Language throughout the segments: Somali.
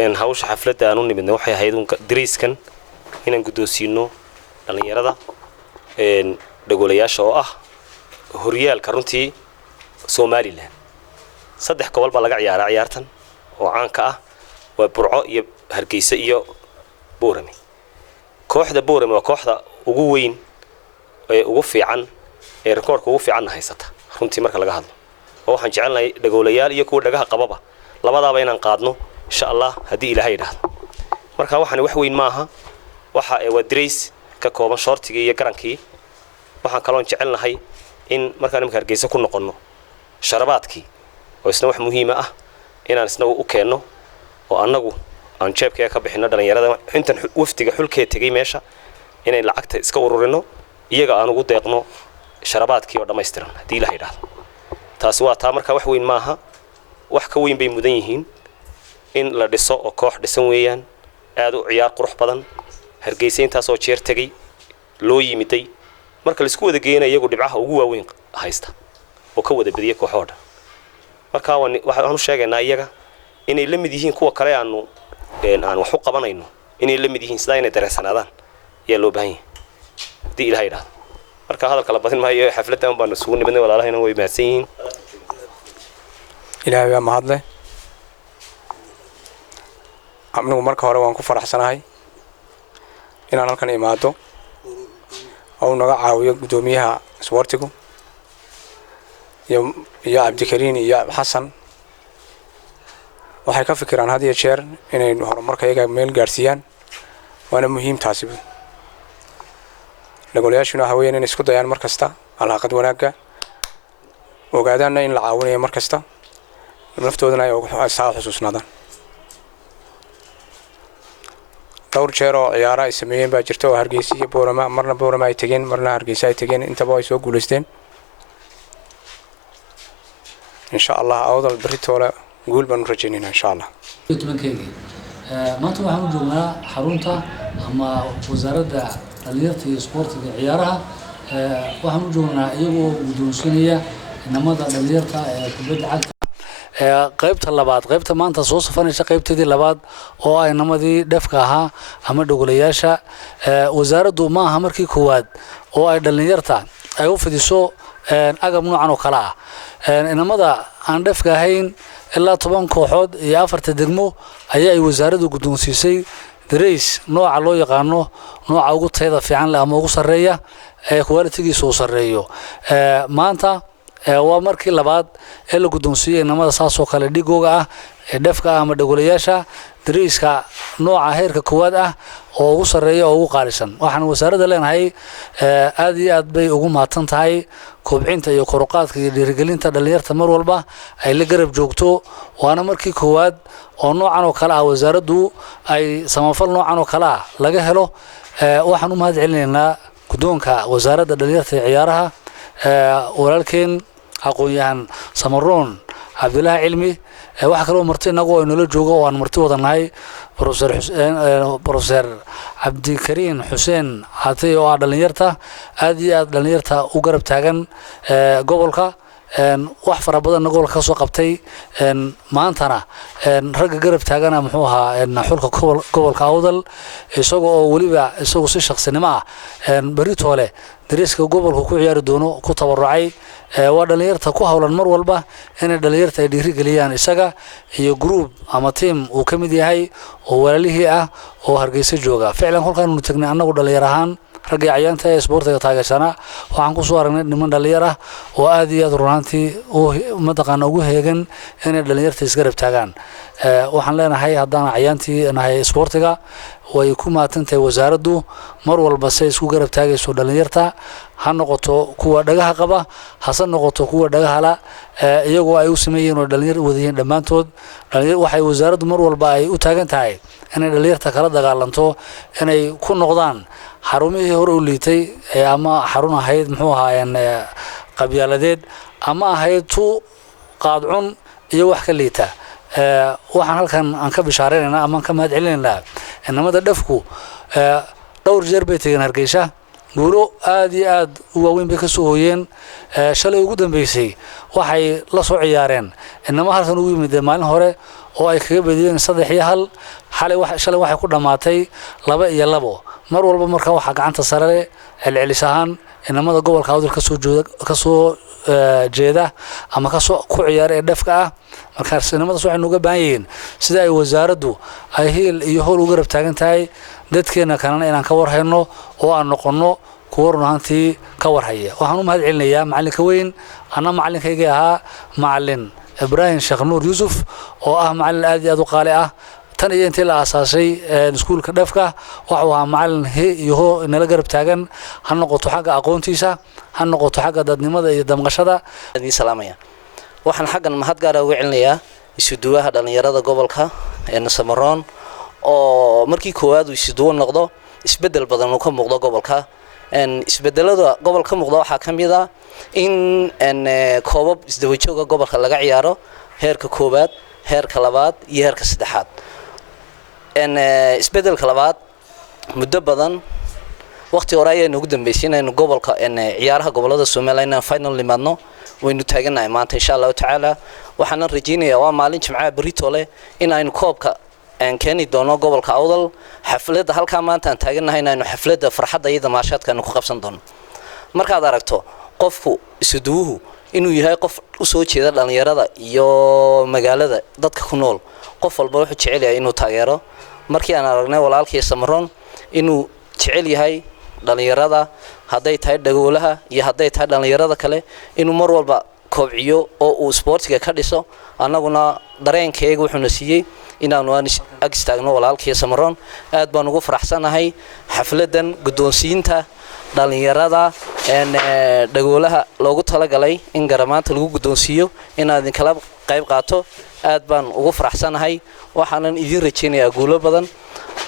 إن هاوش حفلة أنو نبي نوحي هيدون دريس كان هنا قدوسينو لأن يردا إن دقولياش أو هوريال كرنتي سومالي له صدق قبل بلغ عيارتن وعنك وبرعاء هرقيسة إيو بورمي كوحدة بورمي وكوحدة وقوين وقفي عن ركورك وقفي عن هيسته runtii marka laga hadlo oo waxaan jecelnahay dhagoolayaal iyo kuwa dhagaha qababa labadaaba inaan qaadno insha Allah hadii Ilaahay yiraahdo marka waxaan wax weyn maaha waxa ay wadreys ka kooban shortiga iyo garankii waxaan kaloon jecelnahay in markaan imka Hargeysa ku noqono sharabaadkii oo isna wax muhiim ah inaan isna u keenno oo anagu aan jeebkayga ka bixino dhalinyarada intan waftiga xulkee tagay meesha inay lacagta iska ururino iyaga aan ugu deeqno sharabaadkii oo dhameystiran hadii Ilaahay yiraahdo taasi waa taa marka wax weyn maaha wax ka weyn bay mudan yihiin in la dhiso oo koox dhisan weeyaan aad u ciyaar qurux badan Hargeysa intaas oo jeer tagay loo yimiday marka la isku wada geeyay iyagu dhibcaha ugu waaweyn haysta oo ka wada badiye kooxooda marka waxaan u sheegaynaa iyaga inay la mid yihiin kuwa kale aan wax u qabanayno inay la mid yihiin sida inay dareensanaadaan yaa loo baahan yahay hadii Ilaahay yiraahdo marka hadalka la badin maayo xafladan baan isugu nimidnay walaalahayna way mahadsan yihiin Ilaahay waa mahadle amnigu marka hore waan ku faraxsanahay inaan halkan imaado oo naga caawiyo gudoomiyaha isboortigu iyo Cabdikariin iyo Xasan waxay ka fikiraan had iyo jeer inay horumarka iyaga meel gaarsiiyaan waana muhiim taasi dhagoolayaashuna haween in isku dayaan markasta alaaqad wanaaga ogaadana in la caawinayo markasta naftoodana ay saa xusuusnaadaan dhowr jeer oo ciyaaro ay sameeyeen baa jirta oo Hargeysa iyo Boorama marna Boorama ay tageen marna Hargeysa ay tageen intaba ay soo guuleysteen insha Allah awdal baritoole guul baan rajaynaynaa insha Allah maanta waxaan joognaa xarunta ama wasaaradda dhalinyarta iyo isboortiga ciyaaraha waxaan joognaa iyagoo guddoonsinaya inamada dhalinyarta ee kubadda cagta qaybta labaad qaybta maanta soo safanaysa qaybteedii labaad oo ay namadii dhafka ahaa ama dhogolayaasha wasaaraddu ma aha markii koowaad oo ay dhalinyarta ay u fidiso agab noocan oo kala ah inamada aan dhafka ahayn ilaa 10 kooxood iyo 4 degmo ayaa ay wasaaraddu guddoonsiisay دريس نوع لو يقانو نوع ugu tayada fiican la ama ugu sareeya quality-giisu sareeyo maanta waa markii labaad ee la guddoonsiiyay namada saas oo kale dhigooga ah ee dhafka ama dhagolayaasha dariiska nooca heerka koowaad ah oo ugu sareeya oo ugu qaalisan waxaan wasaaradda leenahay aad iyo aad bay ugu maatan tahay kobcinta iyo koruqaadka iyo dhiirigelinta dhalinyarta mar walba ay la garab joogto waana markii koowaad oo noocan oo kale ah wasaaraddu ay samafal noocan oo kale ah laga helo waxaan u mahad celinaynaa guddoonka wasaaradda dhalinyarta iyo ciyaaraha walaalkeen aqoon-yahan Samaroon Cabdullaahi Cilmi waxa kale oo marti inagu oo nala joogo oo aan marti wadanahay Professor Cabdikariin Xuseen Xatay oo dhalinyarta aad iyo aad dhalinyarta u garab taagan gobolka wax fara badan gobolka soo qabtay maantana rag garab taagana muxuu ahaa xulka gobolka awdal isagoo waliba isagoo si shakhsinimo ah baritoole dariiska gobolka ku ciyaari doono ku tabarucay waa dhalinyarta ku hawlan mar walba inay dhalinyarta ay dhiirigeliyaan isaga iyo group ama team uu ka mid yahay oo walaalihii ah oo Hargeysa jooga ficlan halkan uu tagnay anagu dhalinyar ahaan ragga ciyaanta ee isboortiga taageerana waxaan ku soo aragnay niman dhalinyar ah oo aad iyo aad runtii oo madaqana ugu heegan inay dhalinyarta isgarab taagaan waxaan leenahay haddana ciyaantii anahay isboortiga way ku maatantay wasaaraddu mar walba say isku garab taagayso dhalinyarta ha noqoto kuwa dhagaha qaba hasan noqoto kuwa dhagaha la iyagoo ay u sameeyeen oo dhalinyar wadayeen dhamaantood waxay wasaaraddu mar walba ay u taagan tahay inay dhalinyarta kala dagaalanto inay ku noqdaan xarumihii hore u liitay ama xarun ahayd muxuu ahaayeen qabyaaladeed ama ahayd tu qaadcun iyo wax ka liita waxaan halkan aan ka bishaareynaa ama ka mahad celinaynaa inamada dhafku dhowr jeer bay tageen Hargeysa guulo aad iyo aad u waaweyn bay ka soo hooyeen shalay ugu dambeysay waxay la soo ciyaareen inama halkan ugu yimid maalin hore oo ay kaga badiyeen 3-1 shalay waxay ku dhamaatay 2-2 mar walba marka waxa gacanta sare leh celcelis ahaan inamada gobolka Awdal ka soo jeeda ama ka soo ku ciyaar ee dhafka ah marka inamada waxay uga baahan yihiin sida ay wasaaraddu ay heel iyo howl uga rab taagan tahay dadkeena kalena inaan ka warhayno oo aan noqono kuwa runaantii ka warhaya waxaan u mahad celinayaa macalinka weyn ana macalinkayga ahaa macalin Ibrahim Sheekh Nuur Yusuf oo ah macalin aad iyo aad u qaali ah tan iyo intii la aasaasay iskuulka dhafka waxa uu macalin iyo nala garab taagan ha noqoto xagga aqoontiisa ha noqoto xagga dadnimada iyo damqashada salaamaya waxaan xaggan mahad gaar ah uga celinayaa isuduwaha dhalinyarada gobolka Samaroon oo markii koowaad uu isuduwa noqdo isbedel badan uu ka muuqdo gobolka isbedelada gobolka muuqdo waxa kamid ah in koobab isdaba jooga gobolka laga ciyaaro heerka koowaad heerka labaad iyo heerka saddexaad isbedelka labaad muddo badan waqti hore ayaynu ugu dambeysayeen gobolka ciyaaraha gobolada Soomaaliya final limadno waynu taaganahay maanta insha Allah taala waxaan rajaynayaa waa maalin jimcaha berito leh in aynu koobka keeni doono gobolka Awdal xafladda halka maanta aan taaganahay inaynu xafladda farxadda iyo damaashaadka ku qabsan doono markaad aragto qofku isuduwuhu inuu yahay qof u soo jeeda dhalinyarada iyo magaalada dadka ku nool qof walba wuxuu jecel yahay inuu taageero markii aan aragnay walaalkii Samaroon inuu jecel yahay dhalinyarada haday tahay dhagoolaha iyo haday tahay dhalinyarada kale inuu mar walba koobciyo oo uu sportiga ka dhiso annaguna dareenkayga wuxuu siiyay inaanu ag istaagno walaalkii Samaroon aad baan ugu faraxsanahay xafladan gudoonsiinta dhalinyarada dhagoolaha loogu talagalay in garamaanta lagu gudoonsiyo inaad kala qayb qaato aad baan ugu faraxsanahay waxaan idin rajaynayaa guulo badan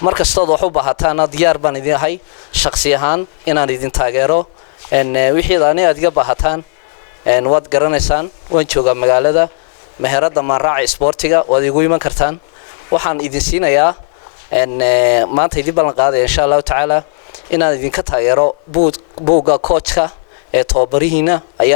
markasta wax u baahataan diyaar baan idin ahay shakhsi ahaan inaan idin taageero wixii aad iga baahataan waad garanaysaan waan joogaa magaalada meherada maaraaca sportiga waad igu iman kartaan waxaan idin siinayaa maanta idin ballan qaadaya insha Allah taala inaan idin ka taageero buuga coachka ee tababarihiina ayaa